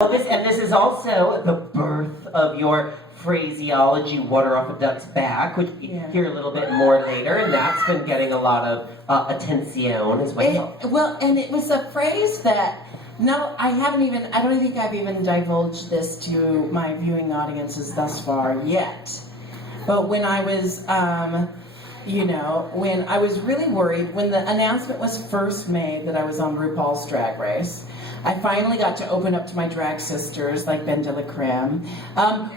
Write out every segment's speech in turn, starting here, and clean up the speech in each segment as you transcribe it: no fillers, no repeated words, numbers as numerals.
Well, this is also the birth of your phraseology, water off a duck's back, which you hear a little bit more later, and that's been getting a lot of attention as well. Well, and it was a phrase that, no, I don't think I've even divulged this to my viewing audiences thus far yet. But when I was, when I was really worried, when the announcement was first made that I was on RuPaul's Drag Race, I finally got to open up to my drag sisters like BenDeLaCreme,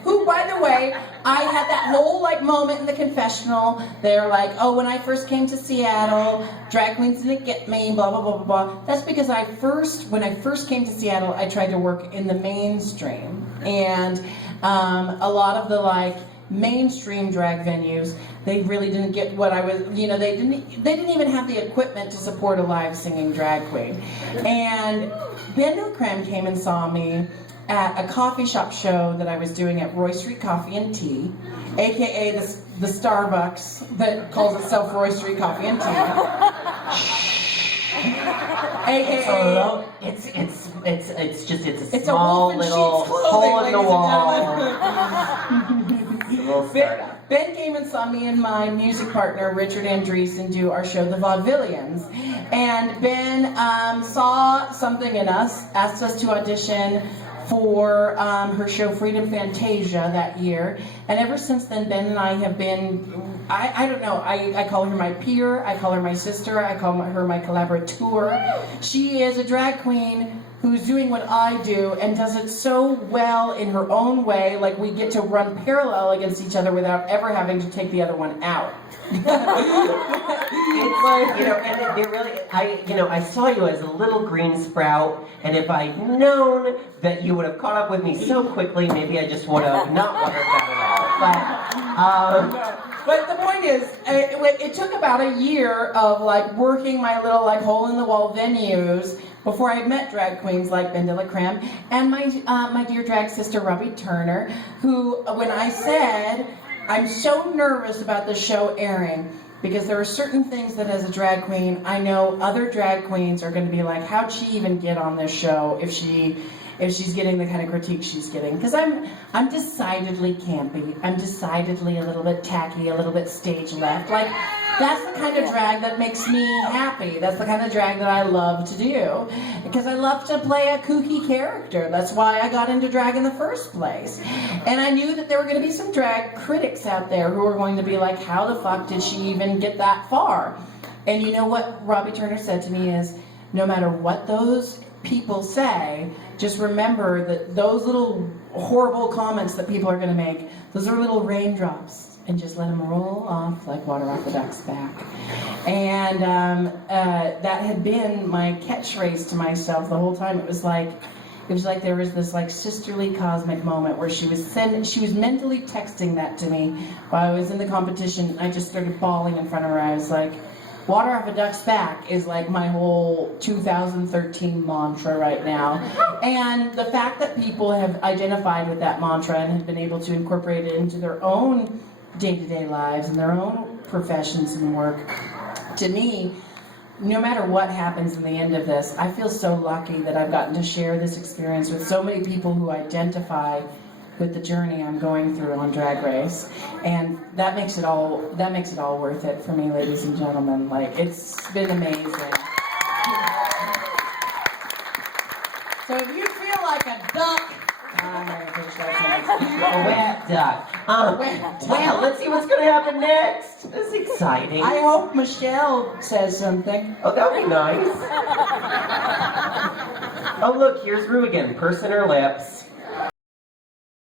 who, by the way, I had that whole moment in the confessional. They're like, oh, when I first came to Seattle, drag queens didn't get me, blah, blah, blah, blah, blah. That's because when I first came to Seattle, I tried to work in the mainstream. And a lot of the mainstream drag venues, they really didn't get what I was, they didn't even have the equipment to support a live singing drag queen. And BenDeLaCreme came and saw me at a coffee shop show that I was doing at Roy Street Coffee and Tea, aka the Starbucks that calls itself Roy Street Coffee and Tea. AKA, it's a small little hole in the wall. Ben came and saw me and my music partner Richard Andreessen do our show The Vaudevillians, and Ben saw something in us, asked us to audition for her show Freedom Fantasia that year, and ever since then Ben and I have been, I don't know, I call her my peer, I call her my sister, I call her my collaborateur. She is a drag queen who's doing what I do and does it so well in her own way, we get to run parallel against each other without ever having to take the other one out. It's and it really, I saw you as a little green sprout, and if I'd known that you would have caught up with me so quickly, maybe I just would have not wondered that at all. But the point is, it took about a year of working my little hole-in-the-wall venues before I met drag queens like BenDeLaCreme and my dear drag sister Robbie Turner, who, when I said, I'm so nervous about the show airing, because there are certain things that as a drag queen, I know other drag queens are going to be like, how'd she even get on this show if she's getting the kind of critique she's getting? Because I'm decidedly campy. I'm decidedly a little bit tacky, a little bit stage left. That's the kind of drag that makes me happy. That's the kind of drag that I love to do. Because I love to play a kooky character. That's why I got into drag in the first place. And I knew that there were going to be some drag critics out there who were going to be like, how the fuck did she even get that far? And you know what Robbie Turner said to me is, no matter what those people say, just remember that those little horrible comments that people are going to make, those are little raindrops, and just let them roll off like water off a duck's back. And that had been my catchphrase to myself the whole time. It was like there was this sisterly cosmic moment where she was mentally texting that to me while I was in the competition. I just started bawling in front of her. I was like, water off a duck's back is my whole 2013 mantra right now. And the fact that people have identified with that mantra and have been able to incorporate it into their own day-to-day lives and their own professions and work, to me, no matter what happens in the end of this, I feel so lucky that I've gotten to share this experience with so many people who identify with the journey I'm going through on Drag Race, and that makes it all worth it for me, ladies and gentlemen. It's been amazing. So if you feel like a duck, a wet duck. Well, let's see what's going to happen next. This is exciting. I hope Michelle says something. Oh, that would be nice. Oh, look, here's Rue again, pursing her lips.